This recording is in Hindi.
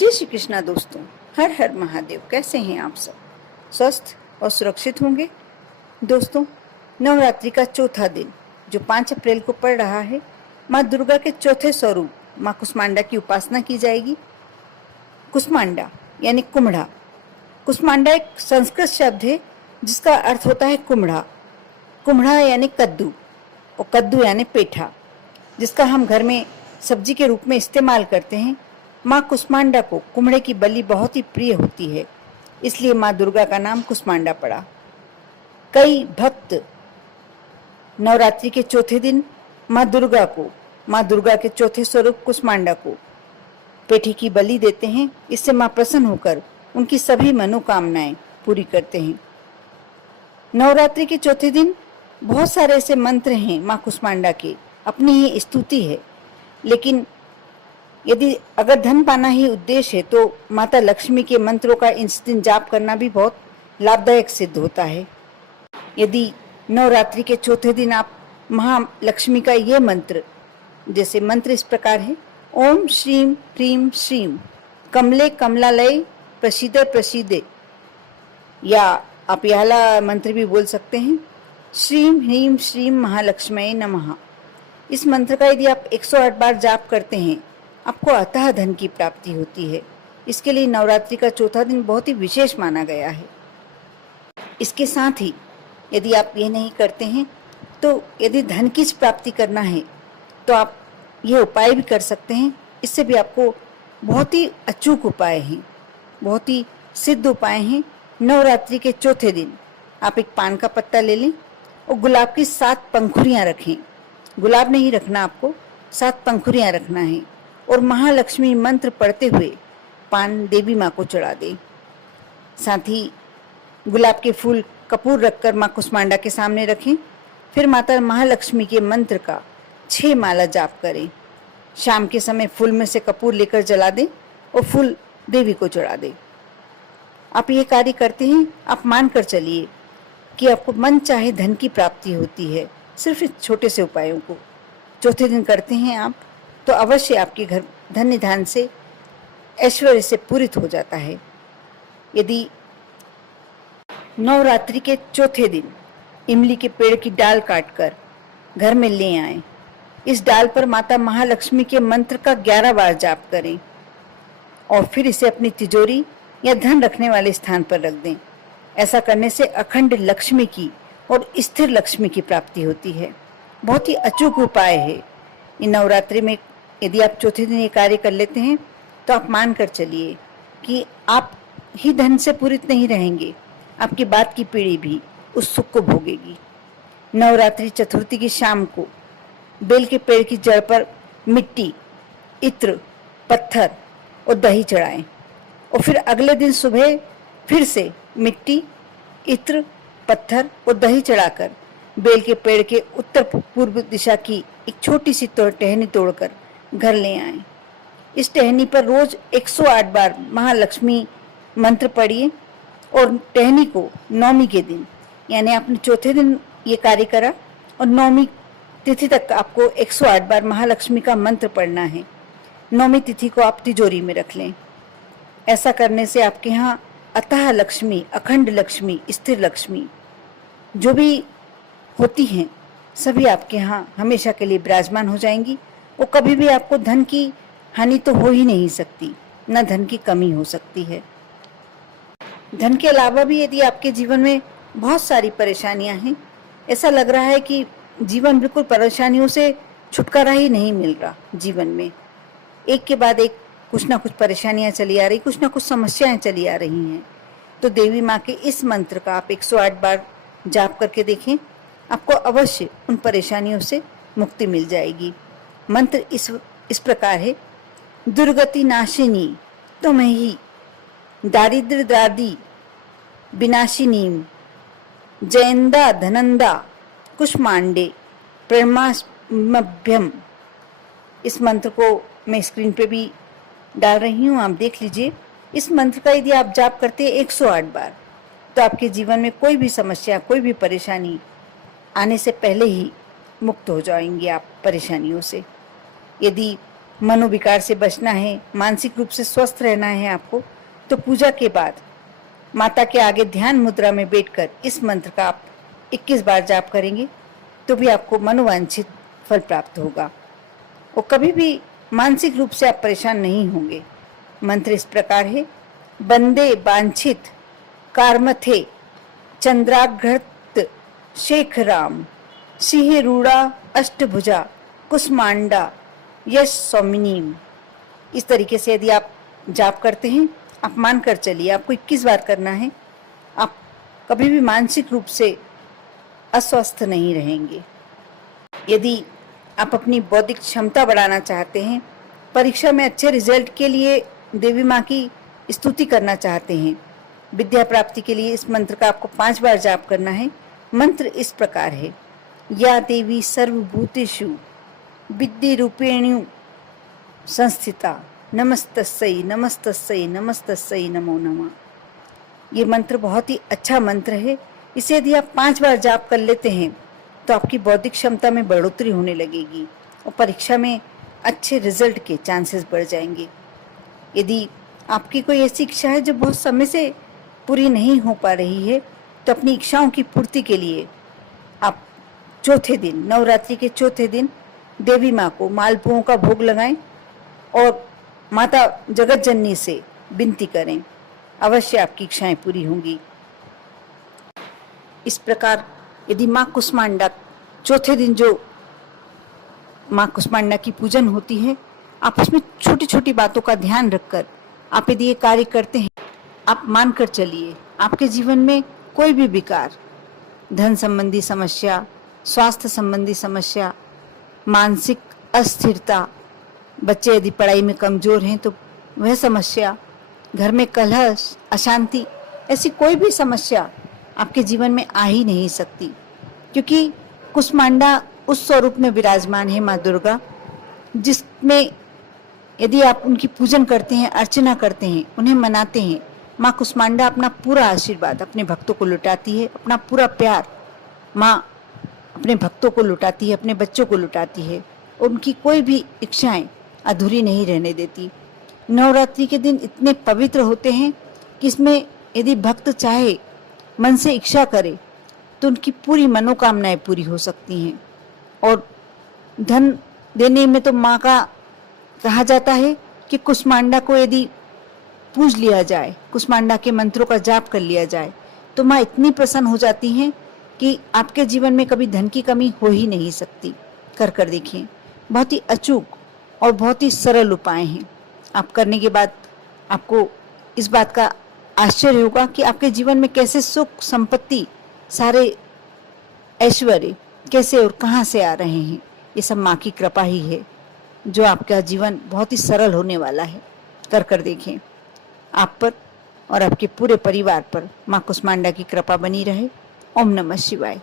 जय श्री कृष्णा दोस्तों, हर हर महादेव। कैसे हैं आप सब? स्वस्थ और सुरक्षित होंगे। दोस्तों, नवरात्रि का चौथा दिन जो 5 अप्रैल को पड़ रहा है, माँ दुर्गा के चौथे स्वरूप माँ कुष्मांडा की उपासना की जाएगी। कुष्मांडा यानी कुम्हड़ा। कुष्मांडा एक संस्कृत शब्द है जिसका अर्थ होता है कुम्हड़ा। कुम्हड़ा यानी कद्दू और कद्दू यानी पेठा, जिसका हम घर में सब्जी के रूप में इस्तेमाल करते हैं। माँ कुष्मांडा को कुम्हड़े की बलि बहुत ही प्रिय होती है, इसलिए माँ दुर्गा का नाम कुष्मांडा पड़ा। कई भक्त नवरात्रि के चौथे दिन माँ दुर्गा के चौथे स्वरूप कुष्मांडा को पेठी की बलि देते हैं। इससे माँ प्रसन्न होकर उनकी सभी मनोकामनाएं पूरी करते हैं। नवरात्रि के चौथे दिन बहुत सारे ऐसे मंत्र हैं माँ कुष्मांडा के, अपनी ही स्तुति है। लेकिन यदि अगर धन पाना ही उद्देश्य है तो माता लक्ष्मी के मंत्रों का इस दिन जाप करना भी बहुत लाभदायक सिद्ध होता है। यदि नवरात्रि के चौथे दिन आप महालक्ष्मी का ये मंत्र, जैसे मंत्र इस प्रकार है: ओम श्रीम ह्रीम श्रीम कमले कमलालय प्रसीदे प्रसीदे, या आप यह मंत्र भी बोल सकते हैं, श्रीम ह्रीम श्रीम महालक्ष्मी नमः। इस मंत्र का यदि आप 108 बार जाप करते हैं, आपको अतः धन की प्राप्ति होती है। इसके लिए नवरात्रि का चौथा दिन बहुत ही विशेष माना गया है। इसके साथ ही यदि आप ये नहीं करते हैं तो यदि धन की प्राप्ति करना है तो आप ये उपाय भी कर सकते हैं। इससे भी आपको बहुत ही अचूक उपाय हैं, बहुत ही सिद्ध उपाय हैं। नवरात्रि के चौथे दिन आप एक पान का पत्ता ले लें और गुलाब की 7 पंखुड़ियाँ रखें। गुलाब नहीं रखना, आपको 7 पंखुड़ियाँ रखना है और महालक्ष्मी मंत्र पढ़ते हुए पान देवी माँ को चढ़ा दें। साथ ही गुलाब के फूल कपूर रखकर माँ कुष्मांडा के सामने रखें। फिर माता महालक्ष्मी के मंत्र का 6 माला जाप करें। शाम के समय फूल में से कपूर लेकर जला दें और फूल देवी को चढ़ा दें। आप ये कार्य करते हैं, आप मान कर चलिए कि आपको मन चाहे धन की प्राप्ति होती है। सिर्फ इस छोटे से उपायों को चौथे दिन करते हैं आप, तो अवश्य आपके घर धन निधान से, ऐश्वर्य से पूरित हो जाता है। यदि नवरात्रि के चौथे दिन इमली के पेड़ की डाल काटकर घर में ले आएं, इस डाल पर माता महालक्ष्मी के मंत्र का 11 बार जाप करें और फिर इसे अपनी तिजोरी या धन रखने वाले स्थान पर रख दें। ऐसा करने से अखंड लक्ष्मी की और स्थिर लक्ष्मी की प्राप्ति होती है। बहुत ही अचूक उपाय है। इन नवरात्रि में यदि आप चौथे दिन ये कार्य कर लेते हैं तो आप मान कर चलिए कि आप ही धन से पूरित नहीं रहेंगे, आपकी बाद की पीढ़ी भी उस सुख को भोगेगी। नवरात्रि चतुर्थी की शाम को बेल के पेड़ की जड़ पर मिट्टी, इत्र, पत्थर और दही चढ़ाएं और फिर अगले दिन सुबह फिर से मिट्टी, इत्र, पत्थर और दही चढ़ाकर बेल के पेड़ के उत्तर पूर्व दिशा की एक छोटी सी टहनी तोड़कर घर ले आएं। इस टहनी पर रोज 108 बार महालक्ष्मी मंत्र पढ़िए और टहनी को नवमी के दिन, यानी आपने चौथे दिन ये कार्य करा और नवमी तिथि तक आपको 108 बार महालक्ष्मी का मंत्र पढ़ना है। नवमी तिथि को आप तिजोरी में रख लें। ऐसा करने से आपके यहाँ अतः लक्ष्मी, अखंड लक्ष्मी, स्थिर लक्ष्मी जो भी होती हैं, सभी आपके यहाँ हमेशा के लिए विराजमान हो जाएंगी और कभी भी आपको धन की हानि तो हो ही नहीं सकती, न धन की कमी हो सकती है। धन के अलावा भी यदि आपके जीवन में बहुत सारी परेशानियां हैं, ऐसा लग रहा है कि जीवन बिल्कुल परेशानियों से छुटकारा ही नहीं मिल रहा, जीवन में एक के बाद एक कुछ ना कुछ परेशानियां चली आ रही, कुछ ना कुछ समस्याएं चली आ रही हैं, तो देवी माँ के इस मंत्र का आप 108 बार जाप करके देखें। आपको अवश्य उन परेशानियों से मुक्ति मिल जाएगी। मंत्र इस प्रकार है: दुर्गति नाशिनी तुम ही, दारिद्र दादी विनाशिनी, जयंदा धनंदा कुष्मांडे प्रेमाभ्यम। इस मंत्र को मैं स्क्रीन पे भी डाल रही हूँ, आप देख लीजिए। इस मंत्र का यदि आप जाप करते हैं 108 बार, तो आपके जीवन में कोई भी समस्या, कोई भी परेशानी आने से पहले ही मुक्त हो जाएंगे आप परेशानियों से। यदि मनोविकार से बचना है, मानसिक रूप से स्वस्थ रहना है आपको, तो पूजा के बाद माता के आगे ध्यान मुद्रा में बैठकर इस मंत्र का आप 21 बार जाप करेंगे तो भी आपको मनोवांछित फल प्राप्त होगा और कभी भी मानसिक रूप से आप परेशान नहीं होंगे। मंत्र इस प्रकार है: बंदे वांछित कारमथे चंद्राघृत शेखराम सिंह रूढ़ा अष्टभुजा कुष्मांडा यश सौमिनीम। इस तरीके से यदि आप जाप करते हैं, आप मान कर चलिए, आपको 21 बार करना है, आप कभी भी मानसिक रूप से अस्वस्थ नहीं रहेंगे। यदि आप अपनी बौद्धिक क्षमता बढ़ाना चाहते हैं, परीक्षा में अच्छे रिजल्ट के लिए देवी माँ की स्तुति करना चाहते हैं, विद्या प्राप्ति के लिए इस मंत्र का आपको 5 बार जाप करना है। मंत्र इस प्रकार है: या देवी सर्वभूतेषु विद्या रूपेणु संस्थिता नमस्तस्यै नमस्तस्यै नमस्तस्यै नमो नमः। ये मंत्र बहुत ही अच्छा मंत्र है। इसे यदि आप 5 बार जाप कर लेते हैं तो आपकी बौद्धिक क्षमता में बढ़ोतरी होने लगेगी और परीक्षा में अच्छे रिजल्ट के चांसेस बढ़ जाएंगे। यदि आपकी कोई ऐसी इच्छा है जो बहुत समय से पूरी नहीं हो पा रही है, तो अपनी इच्छाओं की पूर्ति के लिए आप चौथे दिन, नवरात्रि के चौथे दिन देवी माँ को मालपुओं का भोग लगाएं और माता जगत जननी से विनती करें, अवश्य आपकी इच्छाएं पूरी होंगी। इस प्रकार यदि माँ कुष्मांडा, चौथे दिन जो माँ कुष्मांडा की पूजन होती है, आप उसमें छोटी छोटी बातों का ध्यान रखकर आप यदि ये कार्य करते हैं, आप मान कर चलिए आपके जीवन में कोई भी विकार, धन संबंधी समस्या, स्वास्थ्य संबंधी समस्या, मानसिक अस्थिरता, बच्चे यदि पढ़ाई में कमजोर हैं तो वह समस्या, घर में कलह, अशांति, ऐसी कोई भी समस्या आपके जीवन में आ ही नहीं सकती, क्योंकि कुष्मांडा उस स्वरूप में विराजमान है माँ दुर्गा, जिसमें यदि आप उनकी पूजन करते हैं, अर्चना करते हैं, उन्हें मनाते हैं, माँ कुष्मांडा अपना पूरा आशीर्वाद अपने भक्तों को लुटाती है, अपना पूरा प्यार माँ अपने भक्तों को लुटाती है, अपने बच्चों को लुटाती है, उनकी कोई भी इच्छाएं अधूरी नहीं रहने देती। नवरात्रि के दिन इतने पवित्र होते हैं कि इसमें यदि भक्त चाहे, मन से इच्छा करे, तो उनकी पूरी मनोकामनाएं पूरी हो सकती हैं। और धन देने में तो माँ का कहा जाता है कि कुष्मांडा को यदि पूज लिया जाए, कुष्मांडा के मंत्रों का जाप कर लिया जाए, तो माँ इतनी प्रसन्न हो जाती हैं कि आपके जीवन में कभी धन की कमी हो ही नहीं सकती। कर देखिए, बहुत ही अचूक और बहुत ही सरल उपाय हैं। आप करने के बाद आपको इस बात का आश्चर्य होगा कि आपके जीवन में कैसे सुख, संपत्ति, सारे ऐश्वर्य कैसे और कहाँ से आ रहे हैं। ये सब माँ की कृपा ही है, जो आपका जीवन बहुत ही सरल होने वाला है। कर देखें, आप पर और आपके पूरे परिवार पर माँ कुष्मांडा की कृपा बनी रहे। ओम नमः शिवाय।